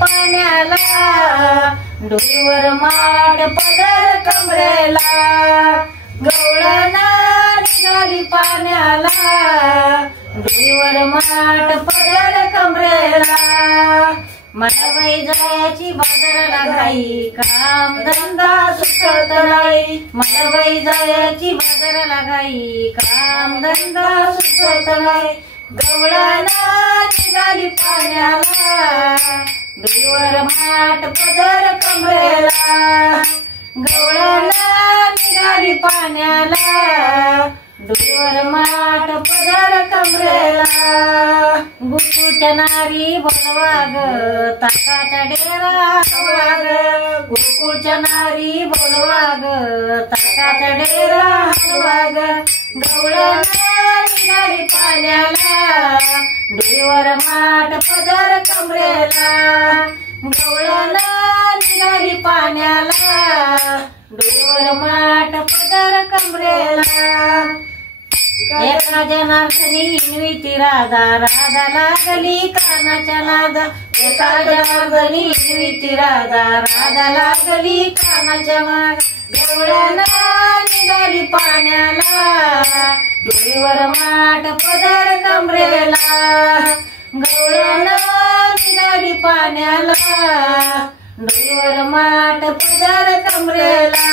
पाण्याला डोईवर माठ पदर कमरेला गवळणा निघाली पाण्याला डोईवर माठ पदर कमरेला मला बाई जायची बाजाराला घाई काम धंदा सुचत नाही मला बाई जायची बाजाराला घाई काम धंदा सुचत नाही गवळणा निघाली पाण्याला डोईवर माठ पदर कमरेला गवळणा निघाली पाण्याला डोईवर माठ पदर कमरेला गोकुळच्या नारी बोलवा ग ताकाचा डेरा हलवा ग गोकुळच्या नारी बोलवा ग ताकाचा डेरा हलवा ग गवळणा निघाली पाण्याला डोईवर माठ पदर कमरेला गवळणा निघाली पाण्याला डोईवर माठ पदर कमरेला एका जनार्दनी इनविती राधा राधा लागली कानाच्या नादा एका जनार्दनी इनविती राधा राधा लागली कानाच्या माग गवळणा निघाली पाण्याला डोईवर माठ पदर कमरेला गवळणा निघाली पाण्याला डोईवर माठ पदर कमरेला